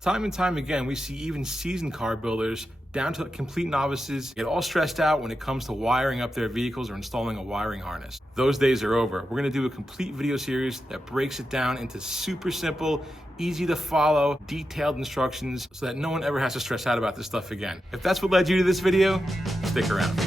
Time and time again, we see even seasoned car builders down to complete novices get all stressed out when it comes to wiring up their vehicles or installing a wiring harness. Those days are over. We're gonna do a complete video series that breaks it down into super simple, easy to follow, detailed instructions so that no one ever has to stress out about this stuff again. If that's what led you to this video, stick around.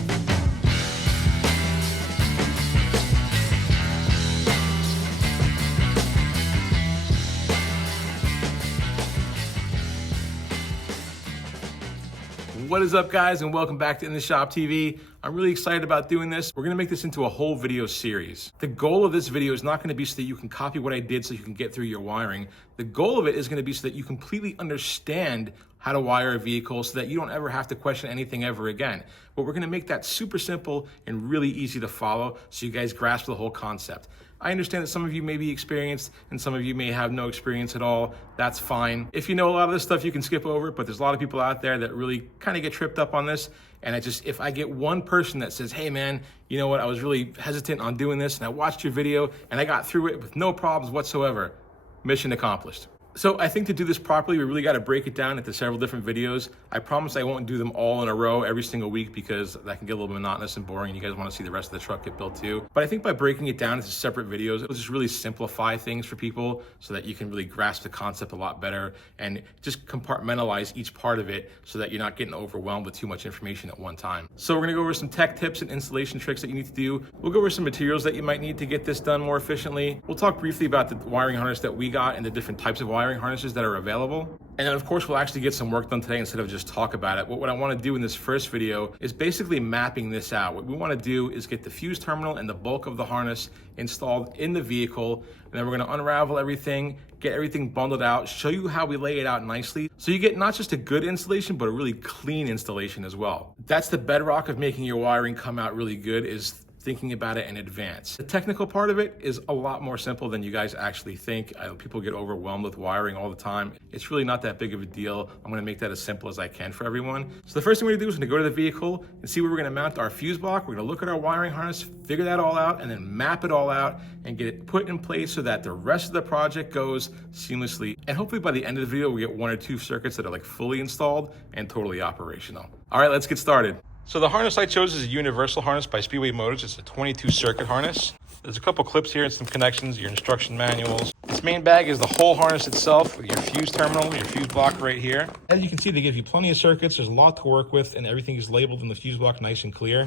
What is up, guys, and welcome back to In the Shop TV. I'm really excited about doing this. We're gonna make this into a whole video series. The goal of this video is not gonna be so that you can copy what I did so you can get through your wiring. The goal of it is gonna be so that you completely understand how to wire a vehicle so that you don't ever have to question anything ever again. But we're gonna make that super simple and really easy to follow so you guys grasp the whole concept. I understand that some of you may be experienced and some of you may have no experience at all. That's fine. If you know a lot of this stuff, you can skip over it, but there's a lot of people out there that really kind of get tripped up on this. And if I get one person that says, hey man, you know what, I was really hesitant on doing this and I watched your video and I got through it with no problems whatsoever, mission accomplished. So I think to do this properly, we really got to break it down into several different videos. I promise I won't do them all in a row every single week because that can get a little monotonous and boring and you guys want to see the rest of the truck get built too. But I think by breaking it down into separate videos, it'll just really simplify things for people so that you can really grasp the concept a lot better and just compartmentalize each part of it so that you're not getting overwhelmed with too much information at one time. So we're going to go over some tech tips and installation tricks that you need to do. We'll go over some materials that you might need to get this done more efficiently. We'll talk briefly about the wiring harness that we got and the different types of wiring harnesses that are available. And then of course, we'll actually get some work done today instead of just talk about it. What I want to do in this first video is basically mapping this out. What we want to do is get the fuse terminal and the bulk of the harness installed in the vehicle. And then we're going to unravel everything, get everything bundled out, show you how we lay it out nicely. So you get not just a good installation, but a really clean installation as well. That's the bedrock of making your wiring come out really good, is thinking about it in advance. The technical part of it is a lot more simple than you guys actually think. People get overwhelmed with wiring all the time. It's really not that big of a deal. I'm gonna make that as simple as I can for everyone. So the first thing we're gonna do is go to the vehicle and see where we're gonna mount our fuse block. We're gonna look at our wiring harness, figure that all out, and then map it all out and get it put in place so that the rest of the project goes seamlessly. And hopefully by the end of the video, we get one or two circuits that are like fully installed and totally operational. All right, let's get started. So the harness I chose is a universal harness by Speedway Motors. It's a 22 circuit harness. There's a couple clips here and some connections, your instruction manuals. This main bag is the whole harness itself with your fuse terminal, your fuse block right here. As you can see, they give you plenty of circuits. There's a lot to work with and everything is labeled in the fuse block nice and clear.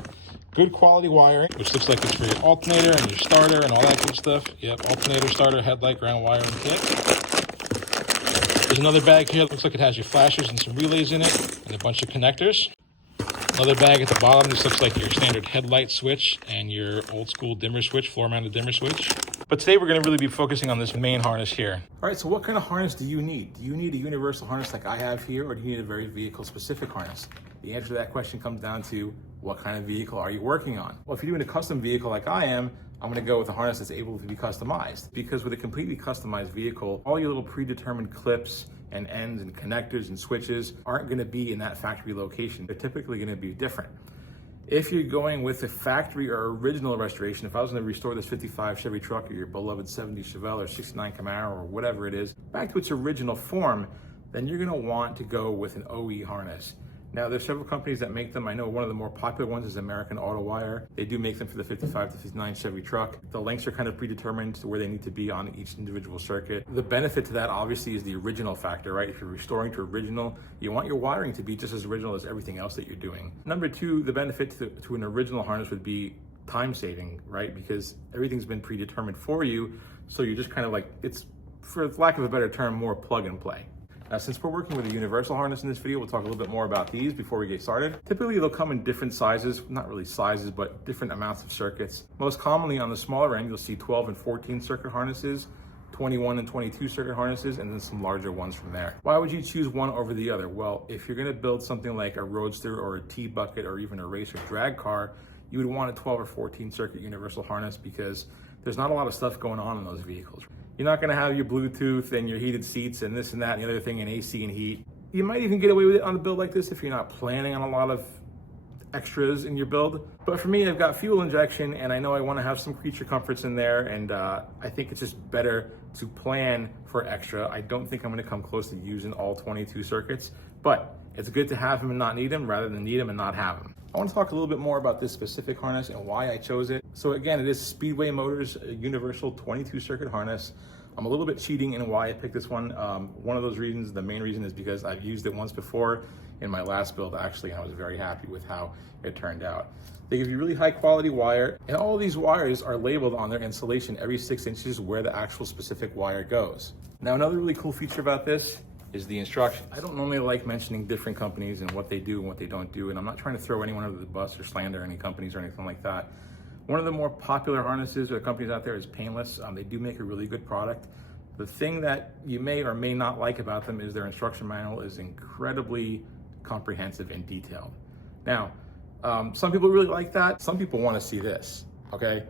Good quality wiring, which looks like it's for your alternator and your starter and all that good stuff. Yep, alternator, starter, headlight, ground wire, and kit. There's another bag here that looks like it has your flashers and some relays in it and a bunch of connectors. Another bag at the bottom, this looks like your standard headlight switch and your old school dimmer switch, floor mounted dimmer switch. But today we're gonna really be focusing on this main harness here. All right, so what kind of harness do you need? Do you need a universal harness like I have here, or do you need a very vehicle specific harness? The answer to that question comes down to what kind of vehicle are you working on? Well, if you're doing a custom vehicle like I am, I'm gonna go with a harness that's able to be customized, because with a completely customized vehicle, all your little predetermined clips and ends and connectors and switches aren't gonna be in that factory location. They're typically gonna be different. If you're going with a factory or original restoration, if I was gonna restore this 55 Chevy truck or your beloved 70 Chevelle or 69 Camaro or whatever it is, back to its original form, then you're gonna want to go with an OE harness. Now, there's several companies that make them. I know one of the more popular ones is American Auto Wire. They do make them for the 55 to 59 Chevy truck. The lengths are kind of predetermined to where they need to be on each individual circuit. The benefit to that obviously is the original factor, right? If you're restoring to original, you want your wiring to be just as original as everything else that you're doing. Number two, the benefit to an original harness would be time saving, right? Because everything's been predetermined for you. So you're just kind of like, it's, for lack of a better term, more plug and play. Now, since we're working with a universal harness in this video, we'll talk a little bit more about these before we get started. Typically, they'll come in different sizes, not really sizes, but different amounts of circuits. Most commonly on the smaller end, you'll see 12 and 14 circuit harnesses, 21 and 22 circuit harnesses, and then some larger ones from there. Why would you choose one over the other? Well, if you're gonna build something like a Roadster or a T-Bucket or even a race or drag car, you would want a 12 or 14 circuit universal harness because there's not a lot of stuff going on in those vehicles. You're not gonna have your Bluetooth and your heated seats and this and that and the other thing and AC and heat. You might even get away with it on a build like this if you're not planning on a lot of extras in your build. But for me, I've got fuel injection, and I know I want to have some creature comforts in there, and I think it's just better to plan for extra. I don't think I'm going to come close to using all 22 circuits, but it's good to have them and not need them rather than need them and not have them. I want to talk a little bit more about this specific harness and why I chose it. So again, it is Speedway Motors, a universal 22 circuit harness. I'm a little bit cheating in why I picked this one. One of those reasons, the main reason, is because I've used it once before in my last build actually, and I was very happy with how it turned out. They give you really high quality wire, and all of these wires are labeled on their insulation every 6 inches where the actual specific wire goes. Now, another really cool feature about this is the instructions. I don't normally like mentioning different companies and what they do and what they don't do, and I'm not trying to throw anyone under the bus or slander any companies or anything like that. One of the more popular harnesses or companies out there is Painless. They do make a really good product. The thing that you may or may not like about them is their instruction manual is incredibly comprehensive and detailed. Now, some people really like that. Some people want to see this, okay?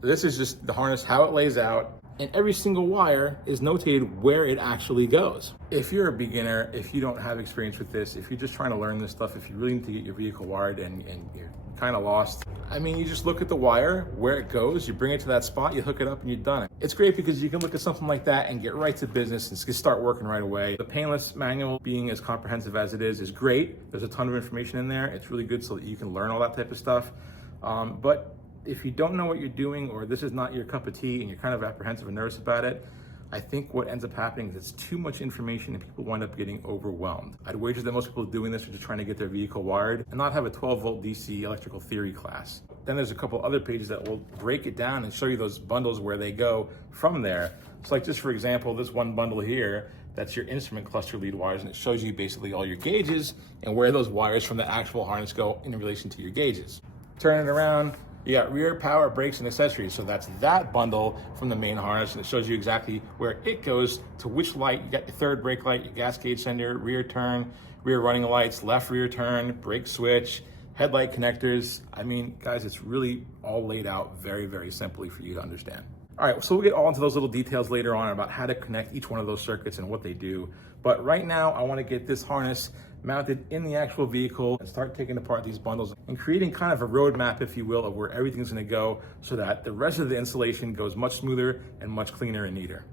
This is just the harness, how it lays out, and every single wire is notated where it actually goes. If you're a beginner, if you don't have experience with this, if you're just trying to learn this stuff, if you really need to get your vehicle wired and you're kind of lost, I mean, you just look at the wire, where it goes, you bring it to that spot, you hook it up, and you're done. It's great because you can look at something like that and get right to business and start working right away. The Painless manual, being as comprehensive as it is great. There's a ton of information in there. It's really good so that you can learn all that type of stuff. But if you don't know what you're doing, or this is not your cup of tea and you're kind of apprehensive and nervous about it, I think what ends up happening is it's too much information and people wind up getting overwhelmed. I'd wager that most people doing this are just trying to get their vehicle wired and not have a 12-volt DC electrical theory class. Then there's a couple other pages that will break it down and show you those bundles where they go from there. So like just for example, this one bundle here, that's your instrument cluster lead wires, and it shows you basically all your gauges and where those wires from the actual harness go in relation to your gauges. Turn it around, you got rear power, brakes, and accessories. So that's that bundle from the main harness, and it shows you exactly where it goes to which light. You got your third brake light, your gas gauge sender, rear turn, rear running lights, left rear turn, brake switch, headlight connectors. I mean, guys, it's really all laid out very, very simply for you to understand. All right, so we'll get all into those little details later on about how to connect each one of those circuits and what they do. But right now, I want to get this harness mounted in the actual vehicle and start taking apart these bundles and creating kind of a roadmap, if you will, of where everything's going to go so that the rest of the installation goes much smoother and much cleaner and neater.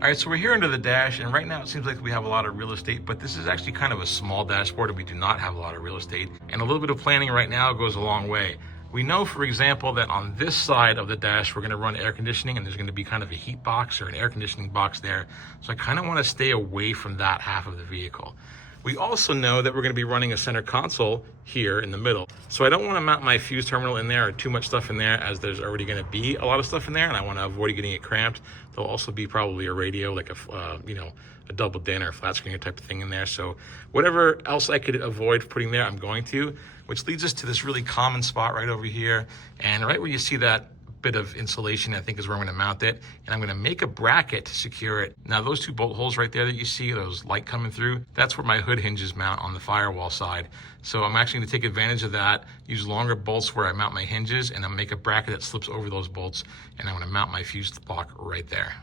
All right, so we're here under the dash, and right now it seems like we have a lot of real estate, but this is actually kind of a small dashboard and we do not have a lot of real estate. And a little bit of planning right now goes a long way. We know, for example, that on this side of the dash, we're going to run air conditioning, and there's going to be kind of a heat box or an air conditioning box there. So I kind of want to stay away from that half of the vehicle. We also know that we're going to be running a center console here in the middle. So I don't want to mount my fuse terminal in there or too much stuff in there, as there's already going to be a lot of stuff in there, and I want to avoid getting it cramped. There'll also be probably a radio, like a double din or a flat screen type of thing in there. So whatever else I could avoid putting there, I'm going to, which leads us to this really common spot right over here. And right where you see that bit of insulation, I think is where I'm going to mount it, and I'm going to make a bracket to secure it. Now those two bolt holes right there that you see, those light coming through, that's where my hood hinges mount on the firewall side. So I'm actually going to take advantage of that, use longer bolts where I mount my hinges, and I'll make a bracket that slips over those bolts, and I'm going to mount my fuse block right there.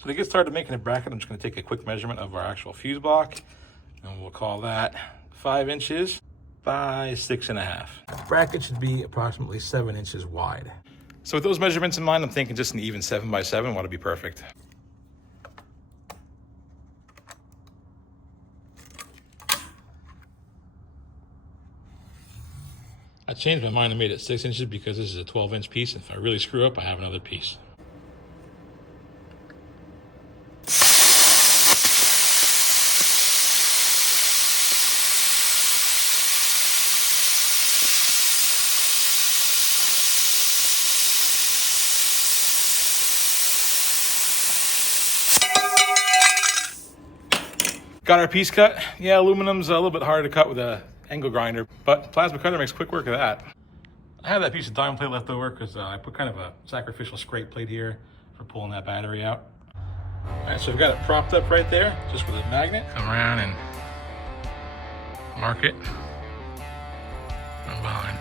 So to get started making a bracket, I'm just going to take a quick measurement of our actual fuse block, and we'll call that 5 inches by 6.5. The bracket should be approximately 7 inches wide. So with those measurements in mind, I'm thinking just an even 7 by 7 ought to be perfect. I changed my mind and made it 6 inches because this is a 12-inch piece. If I really screw up, I have another piece. Got our piece cut. Yeah, aluminum's a little bit harder to cut with a angle grinder, but plasma cutter makes quick work of that. I have that piece of diamond plate left over because I put kind of a sacrificial scrape plate here for pulling that battery out. All right, so we've got it propped up right there, just with a magnet. Come around and mark it from behind.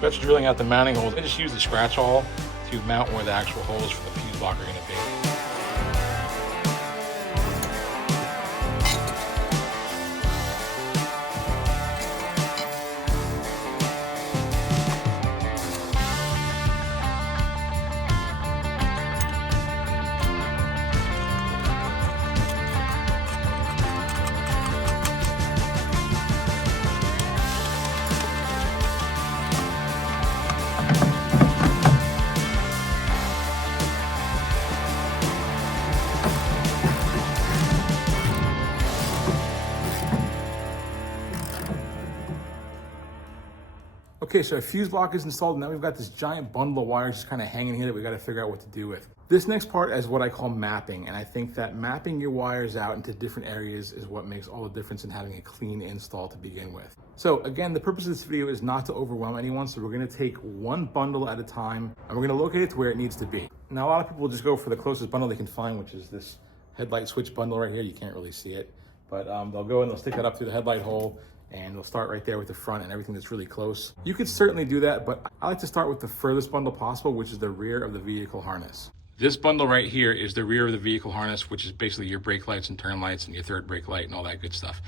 So after drilling out the mounting holes, I just use the scratch awl to mount where the actual holes for the fuse block are going to be. Okay, so our fuse block is installed. Now we've got this giant bundle of wires just kind of hanging here that we got to figure out what to do with. This next part is what I call mapping. And I think that mapping your wires out into different areas is what makes all the difference in having a clean install to begin with. So again, the purpose of this video is not to overwhelm anyone. So we're going to take one bundle at a time and we're going to locate it to where it needs to be. Now, a lot of people just go for the closest bundle they can find, which is this headlight switch bundle right here. You can't really see it, but they'll go and they'll stick that up through the headlight hole, and we'll start right there with the front and everything that's really close. You could certainly do that, but I like to start with the furthest bundle possible, which is the rear of the vehicle harness. This bundle right here is the rear of the vehicle harness, which is basically your brake lights and turn lights and your third brake light and all that good stuff.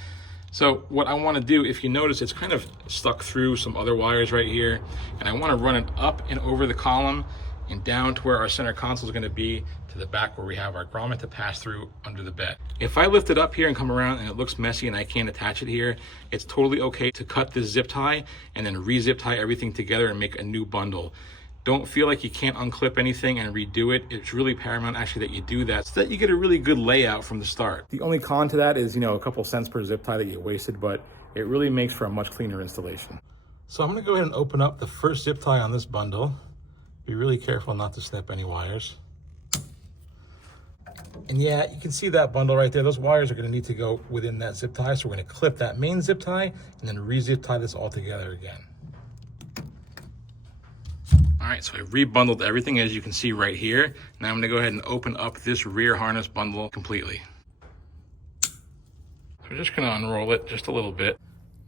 So what I want to do, if you notice, it's kind of stuck through some other wires right here, and I want to run it up and over the column and down to where our center console is going to be, to the back where we have our grommet to pass through under the bed. If I lift it up here and come around and it looks messy and I can't attach it here, it's totally okay to cut this zip tie and then re-zip tie everything together and make a new bundle. Don't feel like you can't unclip anything and redo it. It's really paramount actually that you do that so that you get a really good layout from the start. The only con to that is, a couple cents per zip tie that you wasted, but it really makes for a much cleaner installation. So I'm gonna go ahead and open up the first zip tie on this bundle. Be really careful not to snip any wires. And yeah, you can see that bundle right there. Those wires are going to need to go within that zip tie. So we're going to clip that main zip tie and then re-zip tie this all together again. All right, so I rebundled everything, as you can see right here. Now I'm going to go ahead and open up this rear harness bundle completely. So we're just going to unroll it just a little bit.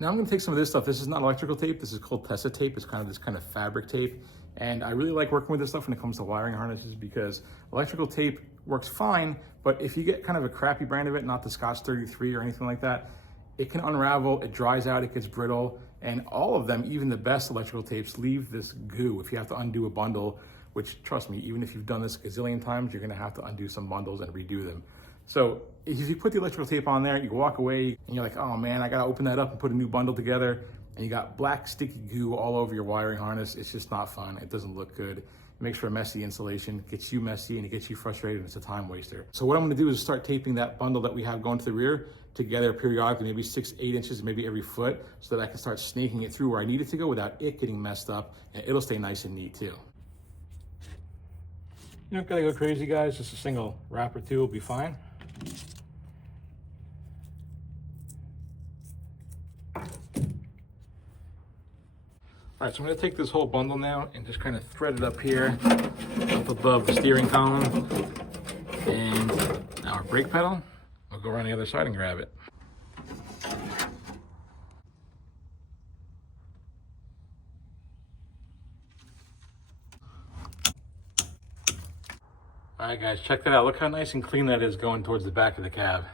Now I'm going to take some of this stuff. This is not electrical tape. This is called Tessa tape. It's kind of this kind of fabric tape. And I really like working with this stuff when it comes to wiring harnesses because electrical tape works fine, but if you get kind of a crappy brand of it, not the Scotch 33 or anything like that, it can unravel, it dries out, it gets brittle, and all of them, even the best electrical tapes, leave this goo if you have to undo a bundle, which, trust me, even if you've done this a gazillion times, you're gonna have to undo some bundles and redo them. So if you put the electrical tape on there, you walk away and you're like, oh man, I gotta open that up and put a new bundle together, and you got black sticky goo all over your wiring harness. It's just not fun. It doesn't look good. It makes for a messy installation, gets you messy, and it gets you frustrated, and it's a time waster. So what I'm gonna do is start taping that bundle that we have going to the rear together periodically, maybe 6, 8 inches, maybe every foot, so that I can start snaking it through where I need it to go without it getting messed up, and it'll stay nice and neat too. You don't gotta go crazy, guys. Just a single wrap or two will be fine. All right, so I'm gonna take this whole bundle now and just kind of thread it up here, up above the steering column. And now our brake pedal, we'll go around the other side and grab it. All right, guys, check that out. Look how nice and clean that is going towards the back of the cab.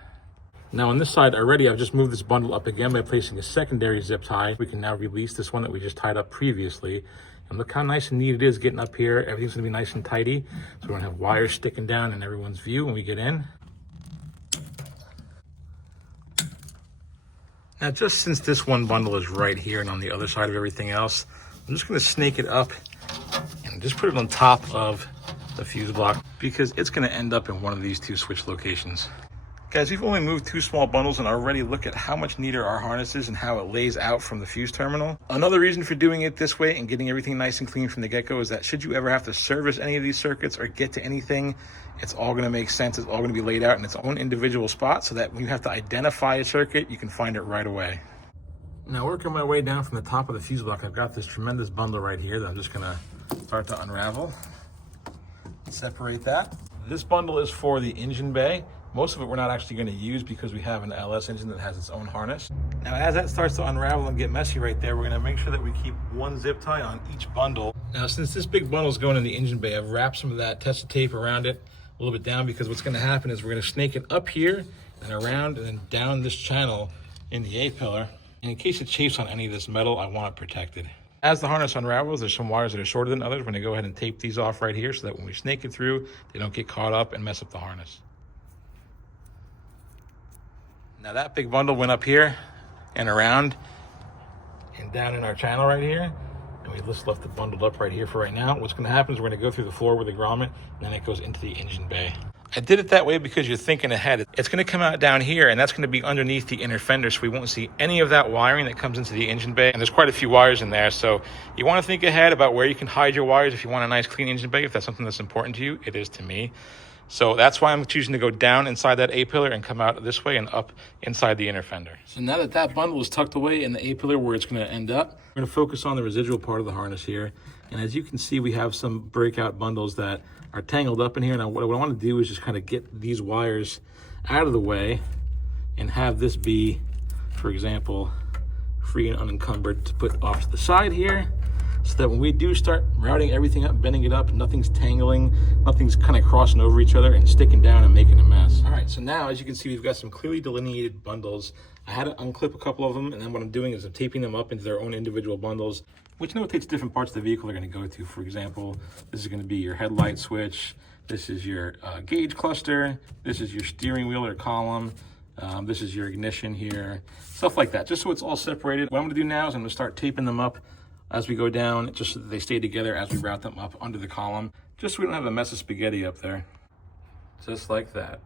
Now on this side already, I've just moved this bundle up again by placing a secondary zip tie. We can now release this one that we just tied up previously. And look how nice and neat it is getting up here. Everything's gonna be nice and tidy. So we're gonna have wires sticking down in everyone's view when we get in. Now, just since this one bundle is right here and on the other side of everything else, I'm just gonna snake it up and just put it on top of the fuse block because it's gonna end up in one of these two switch locations. Guys, we've only moved 2 small bundles and already look at how much neater our harness is and how it lays out from the fuse terminal. Another reason for doing it this way and getting everything nice and clean from the get-go is that should you ever have to service any of these circuits or get to anything, it's all gonna make sense. It's all gonna be laid out in its own individual spot so that when you have to identify a circuit, you can find it right away. Now, working my way down from the top of the fuse block, I've got this tremendous bundle right here that I'm just gonna start to unravel. Separate that. This bundle is for the engine bay. Most of it we're not actually going to use because we have an LS engine that has its own harness. Now, as that starts to unravel and get messy right there, we're going to make sure that we keep one zip tie on each bundle. Now, since this big bundle is going in the engine bay, I've wrapped some of that Testa tape around it a little bit down, because what's going to happen is we're going to snake it up here and around and then down this channel in the A-pillar. And in case it chafes on any of this metal, I want it protected. As the harness unravels, there's some wires that are shorter than others. We're going to go ahead and tape these off right here so that when we snake it through, they don't get caught up and mess up the harness. Now that big bundle went up here and around and down in our channel right here. And we just left it bundled up right here for right now. What's going to happen is we're going to go through the floor with the grommet, and then it goes into the engine bay. I did it that way because you're thinking ahead. It's going to come out down here, and that's going to be underneath the inner fender, so we won't see any of that wiring that comes into the engine bay. And there's quite a few wires in there, so you want to think ahead about where you can hide your wires if you want a nice clean engine bay. If that's something that's important to you, it is to me. So that's why I'm choosing to go down inside that A-pillar and come out this way and up inside the inner fender. So now that that bundle is tucked away in the A-pillar where it's going to end up, we're going to focus on the residual part of the harness here. And as you can see, we have some breakout bundles that are tangled up in here. Now what I want to do is just kind of get these wires out of the way and have this be, for example, free and unencumbered to put off to the side here, so that when we do start routing everything up, bending it up, nothing's tangling, nothing's kind of crossing over each other and sticking down and making a mess. All right, so now as you can see, we've got some clearly delineated bundles. I had to unclip a couple of them, and then what I'm doing is I'm taping them up into their own individual bundles, which notates different parts of the vehicle they're going to go to. For example, this is going to be your headlight switch, this is your gauge cluster, this is your steering wheel or column, this is your ignition here, stuff like that, just so it's all separated. What I'm going to do now is I'm going to start taping them up as we go down, just so that they stay together as we route them up under the column, just so we don't have a mess of spaghetti up there. Just like that.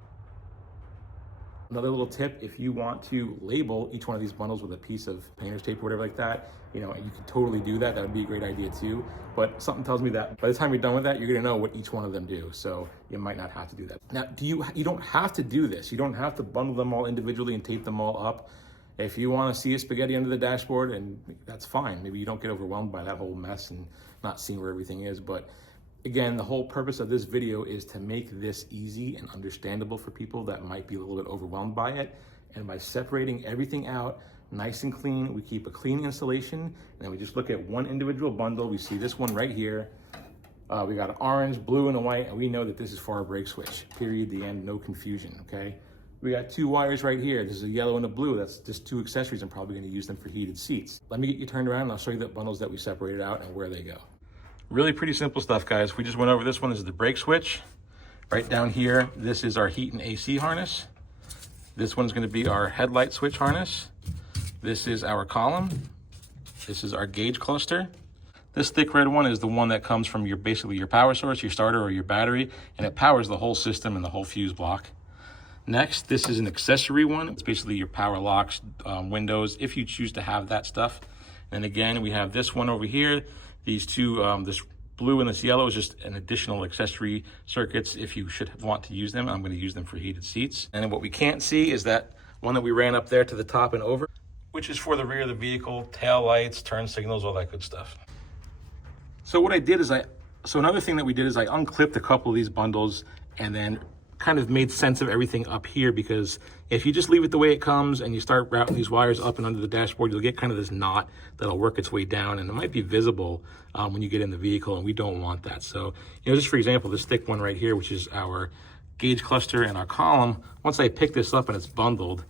Another little tip, if you want to label each one of these bundles with a piece of painter's tape or whatever like that, you know, you can totally do that. That would be a great idea too. But something tells me that by the time you're done with that, you're gonna know what each one of them do. So you might not have to do that. Now, you don't have to do this. You don't have to bundle them all individually and tape them all up. If you want to see a spaghetti under the dashboard, and that's fine. Maybe you don't get overwhelmed by that whole mess and not seeing where everything is. But again, the whole purpose of this video is to make this easy and understandable for people that might be a little bit overwhelmed by it. And by separating everything out nice and clean, we keep a clean installation, and then we just look at one individual bundle. We see this one right here. We got an orange, blue, and a white, and we know that this is for our brake switch. Period, the end, no confusion, okay? We got two wires right here. This is a yellow and a blue. That's just two accessories. I'm probably going to use them for heated seats. Let me get you turned around and I'll show you the bundles that we separated out and where they go. Really pretty simple stuff, guys. We just went over this one. This is the brake switch. Right down here, this is our heat and AC harness. This one's going to be our headlight switch harness. This is our column. This is our gauge cluster. This thick red one is the one that comes from basically your power source, your starter or your battery, and it powers the whole system and the whole fuse block. Next, this is an accessory one. It's basically your power locks, windows, if you choose to have that stuff. And again, we have this one over here. These two, this blue and this yellow is just an additional accessory circuits if you should want to use them. I'm going to use them for heated seats. And then what we can't see is that one that we ran up there to the top and over, which is for the rear of the vehicle, tail lights, turn signals, all that good stuff. So what I did is another thing that we did is I unclipped a couple of these bundles and then kind of made sense of everything up here, because if you just leave it the way it comes and you start routing these wires up and under the dashboard, you'll get kind of this knot that'll work its way down, and it might be visible when you get in the vehicle, and we don't want that. So, you know, just for example, this thick one right here, which is our gauge cluster and our column, once I pick this up and it's bundled,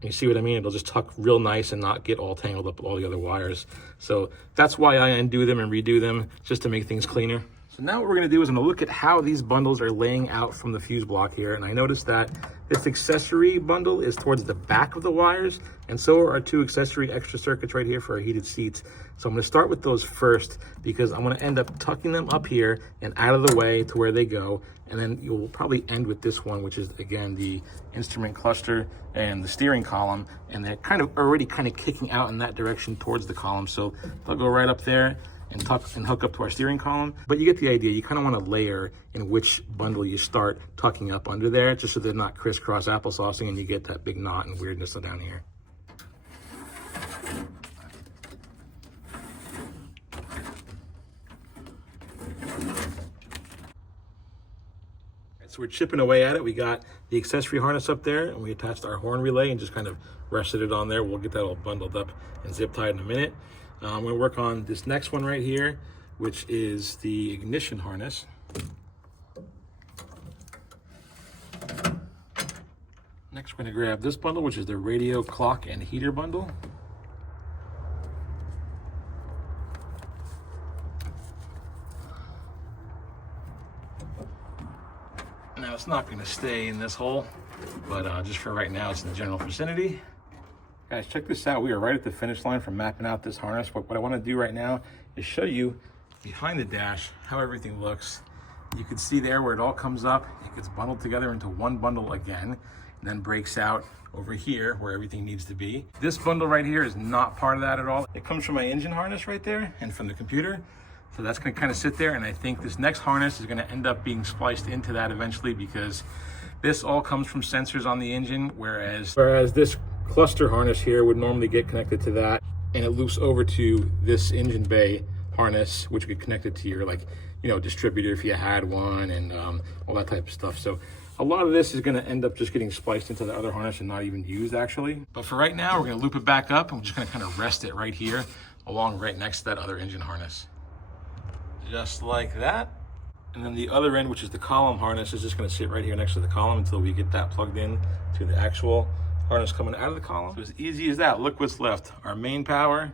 you see what I mean? It'll just tuck real nice and not get all tangled up with all the other wires. So that's why I undo them and redo them, just to make things cleaner. So now what we're going to do is I'm going to look at how these bundles are laying out from the fuse block here. And I noticed that this accessory bundle is towards the back of the wires, and so are our two accessory extra circuits right here for our heated seats. So I'm going to start with those first, because I'm going to end up tucking them up here and out of the way to where they go. And then you'll probably end with this one, which is, again, the instrument cluster and the steering column. And they're kind of already kind of kicking out in that direction towards the column. So they'll go right up there and tuck and hook up to our steering column. But you get the idea. You kind of want to layer in which bundle you start tucking up under there, just so they're not crisscross applesaucing and you get that big knot and weirdness down here. So we're chipping away at it. We got the accessory harness up there, and we attached our horn relay and just kind of rested it on there. We'll get that all bundled up and zip tied in a minute. I'm gonna work on this next one right here, which is the ignition harness. Next, we're gonna grab this bundle, which is the radio, clock, and heater bundle. Now, it's not gonna stay in this hole, but just for right now, it's in the general vicinity. Guys, check this out. We are right at the finish line for mapping out this harness. But what I wanna do right now is show you behind the dash how everything looks. You can see there where it all comes up, it gets bundled together into one bundle again, and then breaks out over here where everything needs to be. This bundle right here is not part of that at all. It comes from my engine harness right there and from the computer. So that's gonna kind of sit there, and I think this next harness is gonna end up being spliced into that eventually, because this all comes from sensors on the engine, whereas this cluster harness here would normally get connected to that, and it loops over to this engine bay harness, which would get connected to your, like, you know, distributor if you had one, and all that type of stuff. So a lot of this is gonna end up just getting spliced into the other harness and not even used actually. But for right now, we're gonna loop it back up, and we're just gonna kind of rest it right here along right next to that other engine harness. Just like that. And then the other end, which is the column harness, is just gonna sit right here next to the column until we get that plugged in to the actual harness coming out of the column. So as easy as that. Look what's left. Our main power,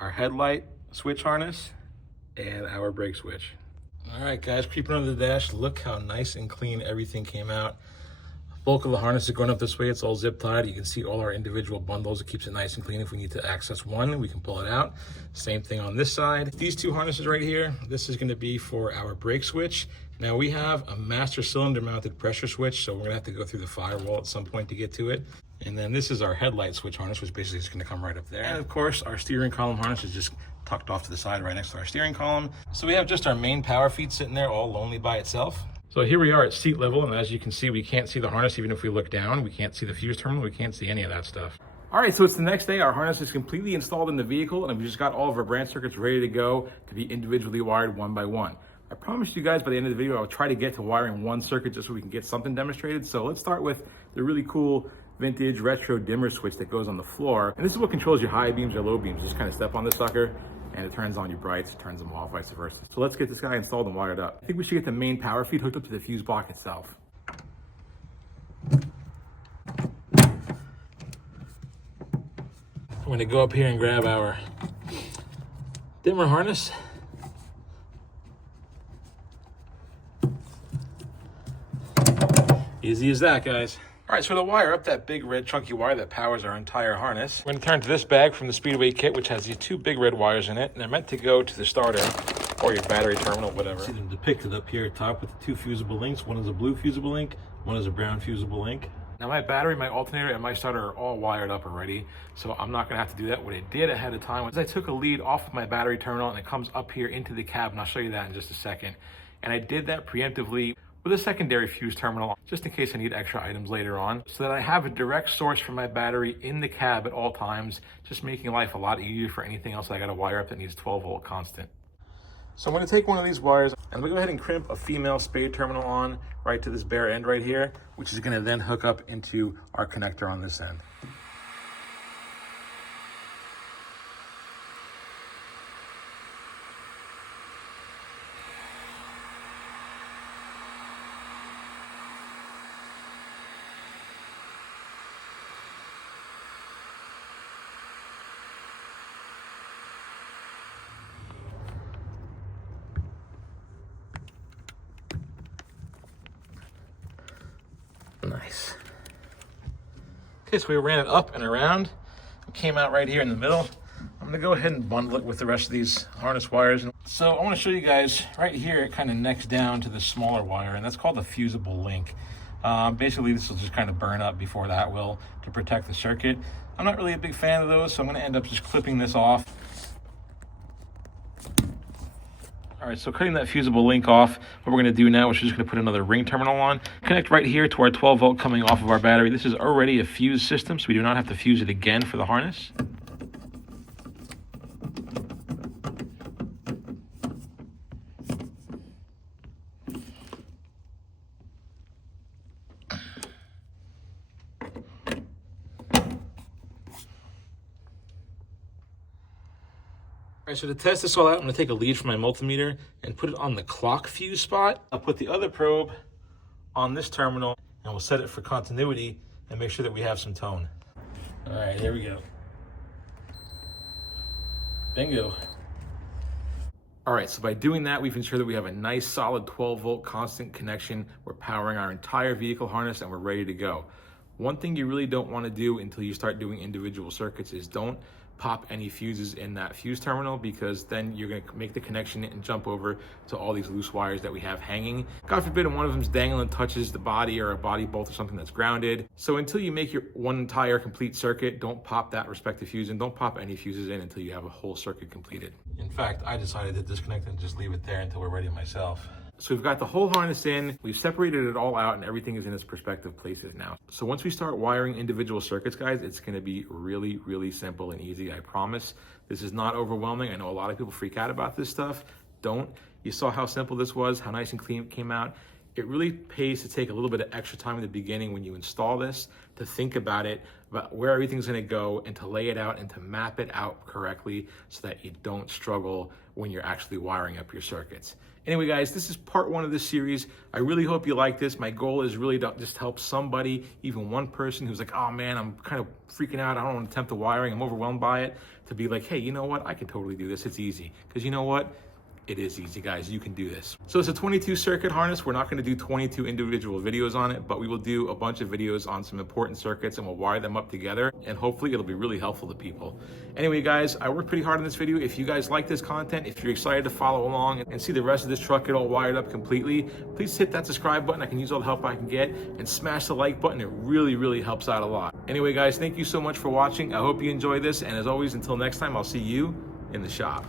our headlight switch harness, and our brake switch. All right, guys, creeping under the dash. Look how nice and clean everything came out. Bulk of the harness is going up this way. It's all zip tied. You can see all our individual bundles. It keeps it nice and clean. If we need to access one, we can pull it out. Same thing on this side. These two harnesses right here, this is going to be for our brake switch. Now we have a master cylinder mounted pressure switch, so we're gonna have to go through the firewall at some point to get to it. And then this is our headlight switch harness, which basically is gonna come right up there. And of course, our steering column harness is just tucked off to the side right next to our steering column. So we have just our main power feed sitting there all lonely by itself. So here we are at seat level, and as you can see, we can't see the harness even if we look down. We can't see the fuse terminal, we can't see any of that stuff. All right, so it's the next day. Our harness is completely installed in the vehicle, and we just got all of our branch circuits ready to go to be individually wired one by one. I promised you guys by the end of the video, I'll try to get to wiring one circuit just so we can get something demonstrated. So let's start with the really cool vintage retro dimmer switch that goes on the floor. And this is what controls your high beams or low beams. Just kind of step on this sucker and it turns on your brights, turns them off, vice versa. So let's get this guy installed and wired up. I think we should get the main power feed hooked up to the fuse block itself. I'm gonna go up here and grab our dimmer harness. Easy as that, guys. All right, so to wire up that big red chunky wire that powers our entire harness, we're gonna turn to this bag from the Speedway kit, which has these two big red wires in it, and they're meant to go to the starter or your battery terminal, whatever. See them depicted up here at top with the two fusible links. One is a blue fusible link, one is a brown fusible link. Now my battery, my alternator, and my starter are all wired up already, so I'm not gonna have to do that. What I did ahead of time was I took a lead off of my battery terminal and it comes up here into the cab, and I'll show you that in just a second. And I did that preemptively with a secondary fuse terminal, just in case I need extra items later on, so that I have a direct source for my battery in the cab at all times, just making life a lot easier for anything else I gotta wire up that needs 12-volt constant. So I'm gonna take one of these wires, and I'm gonna go ahead and crimp a female spade terminal on right to this bare end right here, which is gonna then hook up into our connector on this end. Nice. Okay, so we ran it up and around, came out right here in the middle. I'm gonna go ahead and bundle it with the rest of these harness wires. So I wanna show you guys, right here, it kind of necks down to the smaller wire, and that's called the fusible link. Basically, this will just kind of burn up before that will to protect the circuit. I'm not really a big fan of those, so I'm gonna end up just clipping this off. All right, so cutting that fusible link off, what we're gonna do now is we're just gonna put another ring terminal on, connect right here to our 12-volt coming off of our battery. This is already a fuse system, so we do not have to fuse it again for the harness. All right, so to test this all out, I'm gonna take a lead from my multimeter and put it on the clock fuse spot. I'll put the other probe on this terminal and we'll set it for continuity and make sure that we have some tone. All right, here we go. Bingo. All right, so by doing that, we've ensured that we have a nice solid 12-volt constant connection. We're powering our entire vehicle harness and we're ready to go. One thing you really don't want to do until you start doing individual circuits is don't pop any fuses in that fuse terminal, because then you're going to make the connection and jump over to all these loose wires that we have hanging. God forbid one of them's dangling and touches the body or a body bolt or something that's grounded. So until you make your one entire complete circuit, don't pop that respective fuse and don't pop any fuses in until you have a whole circuit completed. In fact, I decided to disconnect and just leave it there until we're ready myself. So we've got the whole harness in, we've separated it all out, and everything is in its prospective places now. So once we start wiring individual circuits, guys, it's gonna be really, really simple and easy, I promise. This is not overwhelming. I know a lot of people freak out about this stuff. Don't. You saw how simple this was, how nice and clean it came out. It really pays to take a little bit of extra time in the beginning when you install this, to think about it, about where everything's gonna go, and to lay it out and to map it out correctly so that you don't struggle when you're actually wiring up your circuits. Anyway, guys, this is part one of this series. I really hope you like this. My goal is really to just help somebody, even one person who's like, oh man, I'm kind of freaking out. I don't want to attempt the wiring. I'm overwhelmed by it. To be like, hey, you know what? I can totally do this. It's easy. Because you know what? It is easy, guys. You can do this. So it's a 22 circuit harness. We're not going to do 22 individual videos on it, but we will do a bunch of videos on some important circuits and we'll wire them up together, and hopefully it'll be really helpful to people. Anyway, guys, I worked pretty hard on this video. If you guys like this content, if you're excited to follow along and see the rest of this truck get all wired up completely, please hit that subscribe button. I can use all the help I can get, and smash the like button. It really, really helps out a lot. Anyway, guys, thank you so much for watching. I hope you enjoy this, and as always, until next time, I'll see you in the shop.